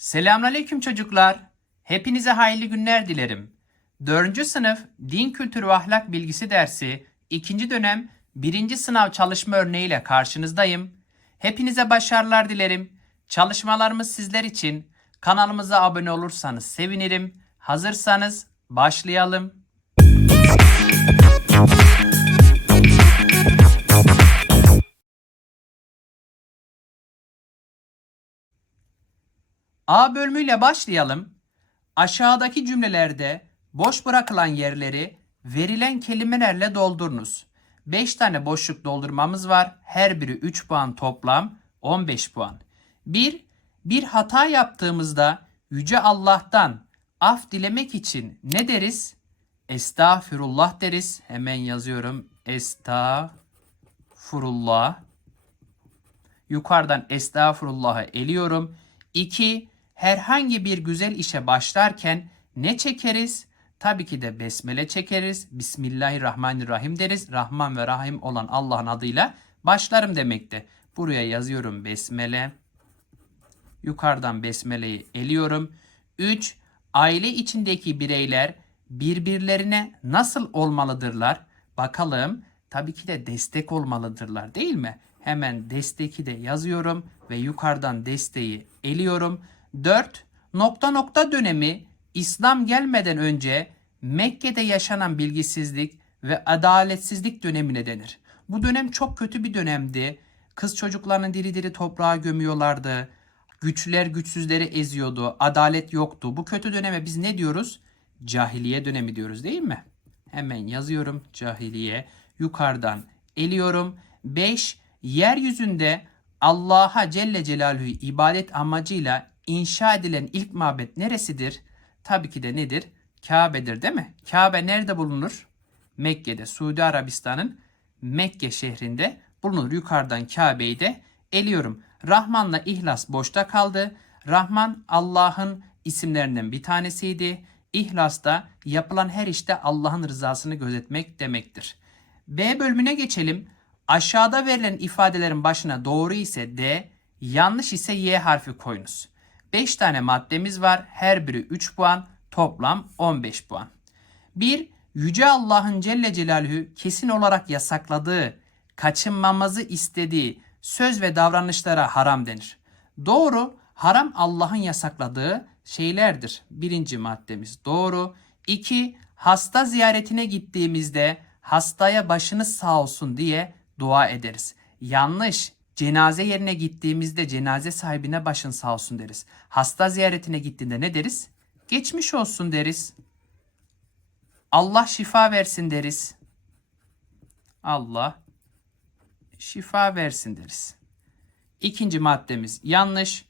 Selamünaleyküm çocuklar. Hepinize hayırlı günler dilerim. 4. sınıf Din Kültürü ve Ahlak Bilgisi dersi 2. dönem 1. sınav çalışma örneğiyle karşınızdayım. Hepinize başarılar dilerim. Çalışmalarımız sizler için. Kanalımıza abone olursanız sevinirim. Hazırsanız başlayalım. A bölümüyle başlayalım. Aşağıdaki cümlelerde boş bırakılan yerleri verilen kelimelerle doldurunuz. 5 tane boşluk doldurmamız var. Her biri 3 puan toplam 15 puan. 1. Bir hata yaptığımızda Yüce Allah'tan af dilemek için ne deriz? Estağfirullah deriz. Hemen yazıyorum. Estağfurullah. Yukarıdan estağfurullah'ı eliyorum. 2. Herhangi bir güzel işe başlarken ne çekeriz? Tabii ki de besmele çekeriz. Bismillahirrahmanirrahim deriz. Rahman ve Rahim olan Allah'ın adıyla başlarım demekte. Buraya yazıyorum besmele. Yukarıdan besmeleyi eliyorum. 3. Aile içindeki bireyler birbirlerine nasıl olmalıdırlar? Bakalım. Tabii ki de destek olmalıdırlar değil mi? Hemen desteki de yazıyorum ve yukarıdan desteği eliyorum. 4. Nokta nokta dönemi İslam gelmeden önce Mekke'de yaşanan bilgisizlik ve adaletsizlik dönemine denir. Bu dönem çok kötü bir dönemdi. Kız çocuklarını diri diri toprağa gömüyorlardı. Güçler güçsüzleri eziyordu. Adalet yoktu. Bu kötü döneme biz ne diyoruz? Cahiliye dönemi diyoruz değil mi? Hemen yazıyorum cahiliye. Yukarıdan eliyorum. 5. Yeryüzünde Allah'a Celle Celaluhu ibadet amacıyla inşa edilen ilk mabet neresidir? Tabii ki de nedir? Kabe'dir değil mi? Kabe nerede bulunur? Mekke'de, Suudi Arabistan'ın Mekke şehrinde bulunur. Yukarıdan Kabe'yi de eliyorum. Rahman'la İhlas boşta kaldı. Rahman Allah'ın isimlerinden bir tanesiydi. İhlas da yapılan her işte Allah'ın rızasını gözetmek demektir. B bölümüne geçelim. Aşağıda verilen ifadelerin başına doğru ise D, yanlış ise Y harfi koyunuz. 5 tane maddemiz var. Her biri 3 puan. Toplam 15 puan. 1. Yüce Allah'ın Celle Celaluhu kesin olarak yasakladığı, kaçınmamızı istediği söz ve davranışlara haram denir. Doğru, haram Allah'ın yasakladığı şeylerdir. Birinci maddemiz doğru. 2. Hasta ziyaretine gittiğimizde hastaya başınız sağ olsun diye dua ederiz. Yanlış. Cenaze yerine gittiğimizde cenaze sahibine başın sağ olsun deriz. Hasta ziyaretine gittiğinde ne deriz? Geçmiş olsun deriz. Allah şifa versin deriz. Allah şifa versin deriz. İkinci maddemiz yanlış.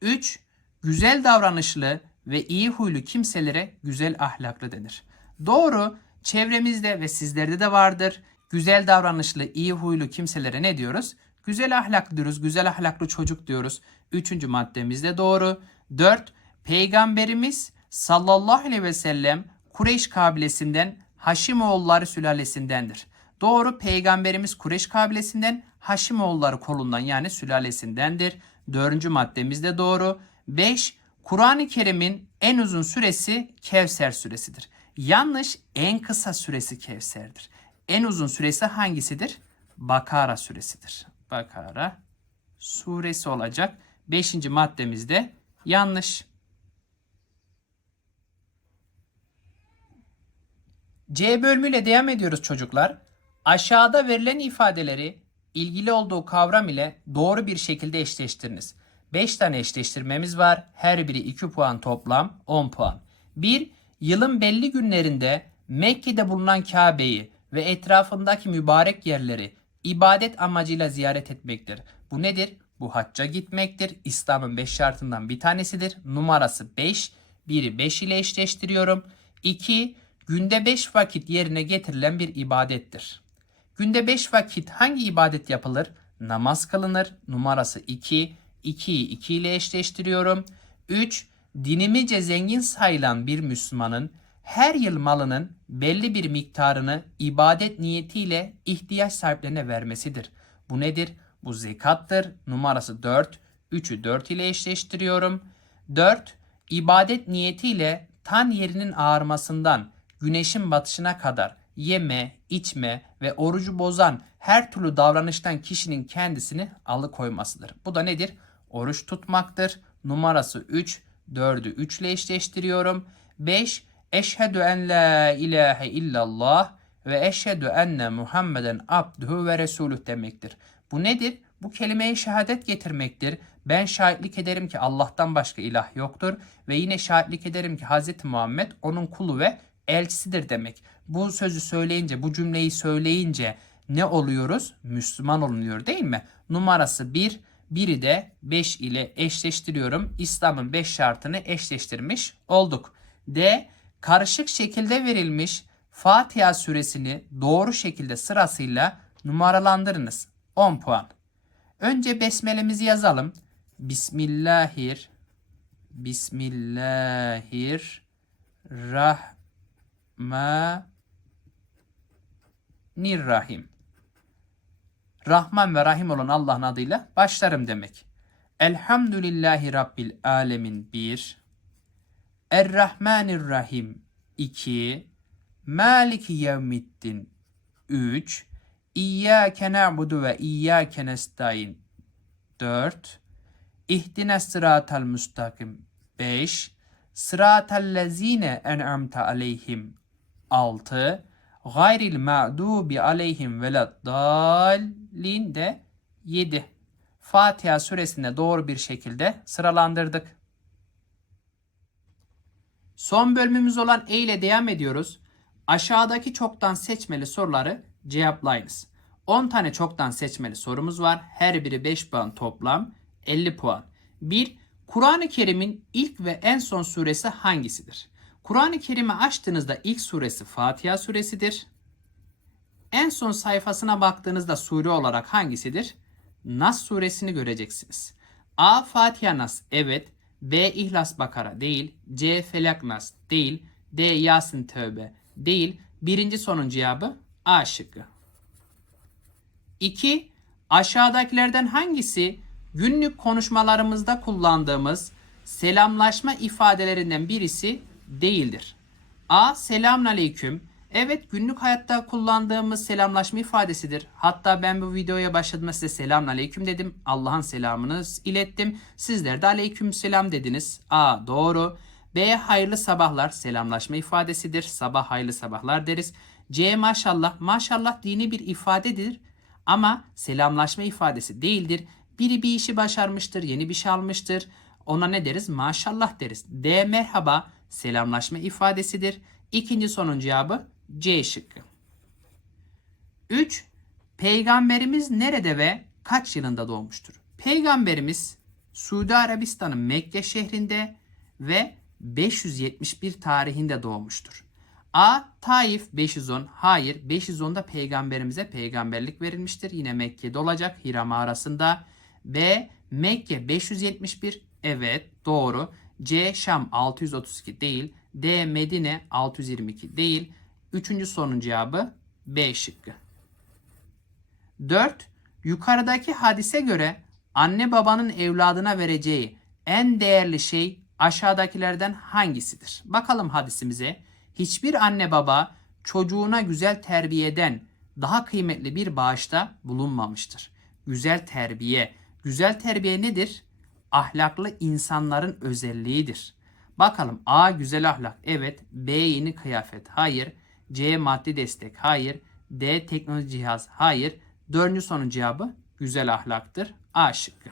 3. Güzel davranışlı ve iyi huylu kimselere güzel ahlaklı denir. Doğru. Çevremizde ve sizlerde de vardır. Güzel davranışlı, iyi huylu kimselere ne diyoruz? Güzel ahlaklı diyoruz. Güzel ahlaklı çocuk diyoruz. Üçüncü maddemiz de doğru. 4. Peygamberimiz sallallahu aleyhi ve sellem Kureyş kabilesinden Haşimoğulları sülalesindendir. Doğru peygamberimiz Kureyş kabilesinden Haşimoğulları kolundan yani sülalesindendir. Dördüncü maddemiz de doğru. 5. Kur'an-ı Kerim'in en uzun süresi Kevser suresidir. Yanlış en kısa süresi Kevser'dir. En uzun süresi hangisidir? Bakara suresidir. Bakara suresi olacak. Beşinci maddemiz de yanlış. C bölümüyle devam ediyoruz çocuklar. Aşağıda verilen ifadeleri ilgili olduğu kavram ile doğru bir şekilde eşleştiriniz. 5 tane eşleştirmemiz var. Her biri 2 puan toplam 10 puan. 1. Yılın belli günlerinde Mekke'de bulunan Kabe'yi ve etrafındaki mübarek yerleri ibadet amacıyla ziyaret etmektir. Bu nedir? Bu hacca gitmektir. İslam'ın 5 şartından bir tanesidir. Numarası 5. Biri 5 ile eşleştiriyorum. 2. Günde 5 vakit yerine getirilen bir ibadettir. Günde 5 vakit hangi ibadet yapılır? Namaz kılınır. Numarası 2. 2'yi 2 ile eşleştiriyorum. 3. Dinimice zengin sayılan bir Müslümanın her yıl malının belli bir miktarını ibadet niyetiyle ihtiyaç sahiplerine vermesidir. Bu nedir? Bu zekattır. Numarası 4. 3'ü 4 ile eşleştiriyorum. 4. İbadet niyetiyle tan yerinin ağarmasından güneşin batışına kadar yeme, içme ve orucu bozan her türlü davranıştan kişinin kendisini alıkoymasıdır. Bu da nedir? Oruç tutmaktır. Numarası 3. 4'ü 3 ile eşleştiriyorum. 5. Eşhedü en la ilahe illallah ve eşhedü enne Muhammeden abduhu ve resuluh demektir. Bu nedir? Bu kelimeye şehadet getirmektir. Ben şahitlik ederim ki Allah'tan başka ilah yoktur ve yine şahitlik ederim ki Hz. Muhammed onun kulu ve elçisidir demek. Bu sözü söyleyince, bu cümleyi söyleyince ne oluyoruz? Müslüman olunuyor değil mi? Numarası 1, biri de 5 ile eşleştiriyorum. İslam'ın 5 şartını eşleştirmiş olduk. D. Karışık şekilde verilmiş Fatiha suresini doğru şekilde sırasıyla numaralandırınız. 10 puan. Önce besmelemizi yazalım. Bismillahir Bismillahir Rahmanirrahim. Rahman ve Rahim olan Allah'ın adıyla başlarım demek. Elhamdülillahi Rabbil Alemin 1. Errahmanirrahim 2. Maliki yevmiddin 3. İyyâke na'budu ve iyyâke nestaîn 4. İhdine sıratal müstakim 5. Sıratal lezine en'amte aleyhim 6. Gayril ma'dubi aleyhim veleddallin de 7. Fatiha suresinde doğru bir şekilde sıralandırdık. Son bölümümüz olan E ile devam ediyoruz. Aşağıdaki çoktan seçmeli soruları cevaplayınız. 10 tane çoktan seçmeli sorumuz var. Her biri 5 puan toplam 50 puan. 1. Kur'an-ı Kerim'in ilk ve en son suresi hangisidir? Kur'an-ı Kerim'i açtığınızda ilk suresi Fatiha suresidir. En son sayfasına baktığınızda sure olarak hangisidir? Nas suresini göreceksiniz. A. Fatiha Nas evet. B. İhlas Bakara değil. C. Felak Nas değil. D. Yasin Tövbe değil. Birinci sorunun cevabı A şıkkı. 2. Aşağıdakilerden hangisi günlük konuşmalarımızda kullandığımız selamlaşma ifadelerinden birisi değildir? A. Selamun aleyküm. Evet günlük hayatta kullandığımız selamlaşma ifadesidir. Hatta ben bu videoya başladığımda size selamun aleyküm dedim. Allah'ın selamını ilettim. Sizler de aleyküm selam dediniz. A. Doğru. B. Hayırlı sabahlar selamlaşma ifadesidir. Sabah hayırlı sabahlar deriz. C. Maşallah. Maşallah dini bir ifadedir. Ama selamlaşma ifadesi değildir. Biri bir işi başarmıştır, yeni bir şey almıştır. Ona ne deriz? Maşallah deriz. D. Merhaba selamlaşma ifadesidir. İkinci sorunun cevabı C şıkkı. 3. Peygamberimiz nerede ve kaç yılında doğmuştur? Peygamberimiz Suudi Arabistan'ın Mekke şehrinde ve 571 tarihinde doğmuştur. A. Taif 510. Hayır 510'da peygamberimize peygamberlik verilmiştir. Yine Mekke'de olacak Hira mağarasında. B. Mekke 571. Evet doğru. C. Şam 632 değil. D. Medine 622 değil. Üçüncü sorunun cevabı B şıkkı. 4. Yukarıdaki hadise göre anne babanın evladına vereceği en değerli şey aşağıdakilerden hangisidir? Bakalım hadisimize. Hiçbir anne baba çocuğuna güzel terbiyeden daha kıymetli bir bağışta bulunmamıştır. Güzel terbiye. Güzel terbiye nedir? Ahlaklı insanların özelliğidir. Bakalım A güzel ahlak. Evet. B yeni kıyafet. Hayır. C maddi destek. Hayır. D teknoloji cihaz. Hayır. Dördüncü sorunun cevabı güzel ahlaktır. A şıkkı.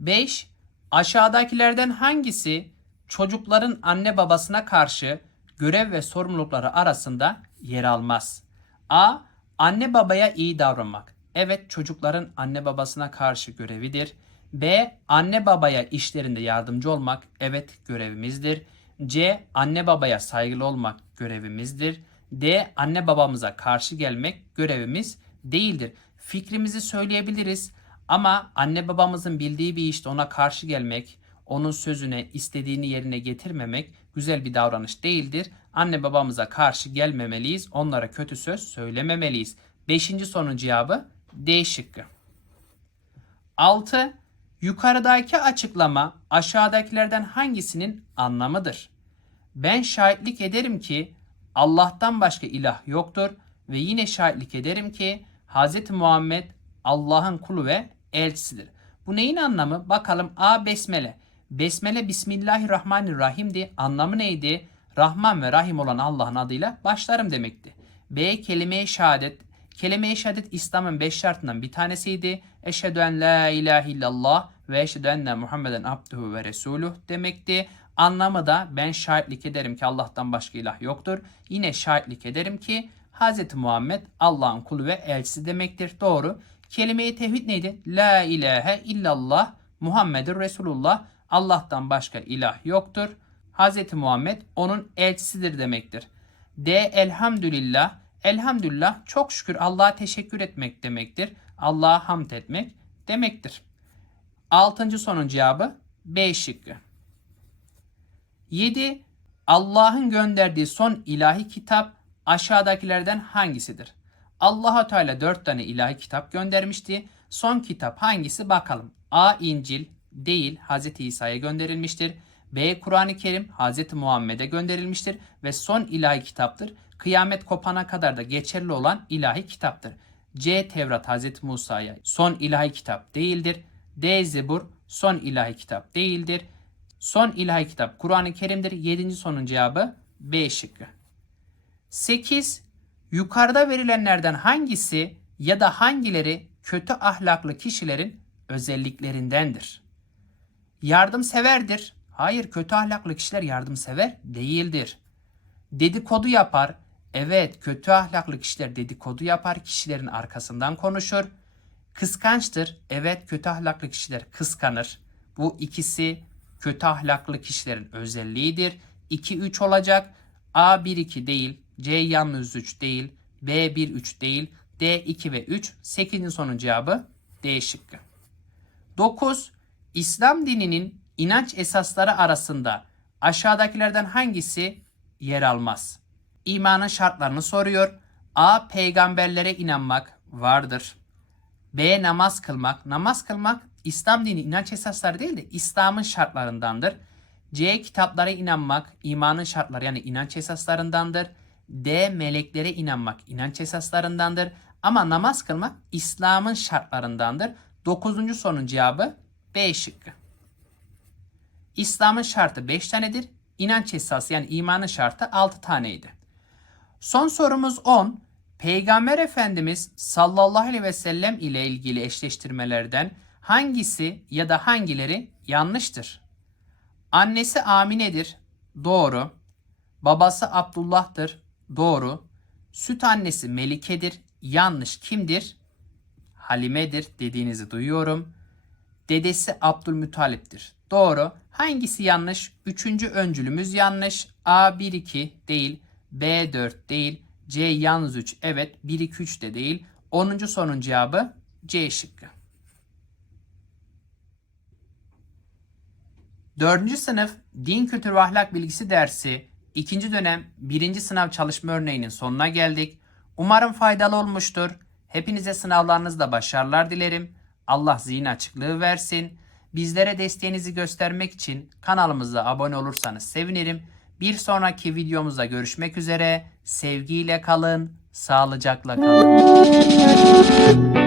5. Aşağıdakilerden hangisi çocukların anne babasına karşı görev ve sorumlulukları arasında yer almaz? A. Anne babaya iyi davranmak. Evet çocukların anne babasına karşı görevidir. B. Anne babaya işlerinde yardımcı olmak. Evet görevimizdir. C. Anne babaya saygılı olmak görevimizdir. D. Anne babamıza karşı gelmek görevimiz değildir. Fikrimizi söyleyebiliriz ama anne babamızın bildiği bir işte ona karşı gelmek, onun sözüne istediğini yerine getirmemek güzel bir davranış değildir. Anne babamıza karşı gelmemeliyiz. Onlara kötü söz söylememeliyiz. Beşinci sorunun cevabı D şıkkı. 6. Yukarıdaki açıklama aşağıdakilerden hangisinin anlamıdır? Ben şahitlik ederim ki Allah'tan başka ilah yoktur ve yine şahitlik ederim ki Hz. Muhammed Allah'ın kulu ve elçisidir. Bu neyin anlamı? Bakalım A. Besmele. Besmele Bismillahirrahmanirrahim'di. Anlamı neydi? Rahman ve Rahim olan Allah'ın adıyla başlarım demekti. B. Kelime-i şehadet. Kelime-i şehadet İslam'ın beş şartından bir tanesiydi. Eşhedü en la ilahe illallah ve eşhedü enne Muhammeden abduhu ve resuluh demekti. Anlamı da ben şahitlik ederim ki Allah'tan başka ilah yoktur. Yine şahitlik ederim ki Hz. Muhammed Allah'ın kulu ve elçisi demektir. Doğru. Kelime-i tevhid neydi? La ilahe illallah Muhammedur Resulullah. Allah'tan başka ilah yoktur. Hz. Muhammed onun elçisidir demektir. D. Elhamdülillah. Elhamdülillah çok şükür Allah'a teşekkür etmek demektir. Allah'a hamd etmek demektir. Altıncı sorunun cevabı B şıkkı. 7. Allah'ın gönderdiği son ilahi kitap aşağıdakilerden hangisidir? allah Teala 4 tane ilahi kitap göndermişti. Son kitap hangisi bakalım. A. İncil değil Hz. İsa'ya gönderilmiştir. B. Kur'an-ı Kerim Hz. Muhammed'e gönderilmiştir ve son ilahi kitaptır. Kıyamet kopana kadar da geçerli olan ilahi kitaptır. C. Tevrat Hz. Musa'ya son ilahi kitap değildir. D. Zebur son ilahi kitap değildir. Son ilahi kitap Kur'an-ı Kerim'dir. 7. sonun cevabı B şıkkı. 8. Yukarıda verilenlerden hangisi ya da hangileri kötü ahlaklı kişilerin özelliklerindendir? Yardımseverdir. Hayır, kötü ahlaklı kişiler yardımsever değildir. Dedikodu yapar. Evet, kötü ahlaklı kişiler dedikodu yapar, kişilerin arkasından konuşur. Kıskançtır. Evet, kötü ahlaklı kişiler kıskanır. Bu ikisi kötü ahlaklı kişilerin özelliğidir. 2-3 olacak. A 1-2 değil. C yalnız 3 değil. B 1-3 değil. D 2 ve 3. 8'in sonun cevabı D şıkkı. 9. İslam dininin inanç esasları arasında aşağıdakilerden hangisi yer almaz? İmanın şartlarını soruyor. A. Peygamberlere inanmak vardır. B. Namaz kılmak. Namaz kılmak İslam dini inanç esasları değil de İslam'ın şartlarındandır. C. Kitaplara inanmak imanın şartları yani inanç esaslarındandır. D. Meleklere inanmak inanç esaslarındandır. Ama namaz kılmak İslam'ın şartlarındandır. Dokuzuncu sorunun cevabı B şıkkı. İslam'ın şartı 5 tanedir. İnanç esası yani imanın şartı 6 taneydi. Son sorumuz 10. Peygamber Efendimiz sallallahu aleyhi ve sellem ile ilgili eşleştirmelerden hangisi ya da hangileri yanlıştır? Annesi Amine'dir. Doğru. Babası Abdullah'tır. Doğru. Süt annesi Melike'dir. Yanlış kimdir? Halime'dir dediğinizi duyuyorum. Dedesi Abdülmütalip'tir. Doğru. Hangisi yanlış? Üçüncü öncülümüz yanlış. A 1-2 değil. B 4 değil. C yalnız 3. Evet 1-2-3 de değil. 10. sorunun cevabı C şıkkı. 4. sınıf Din Kültür ve Ahlak Bilgisi dersi 2. dönem 1. sınav çalışma örneğinin sonuna geldik. Umarım faydalı olmuştur. Hepinize sınavlarınızda başarılar dilerim. Allah zihin açıklığı versin. Bizlere desteğinizi göstermek için kanalımıza abone olursanız sevinirim. Bir sonraki videomuzda görüşmek üzere. Sevgiyle kalın, sağlıcakla kalın.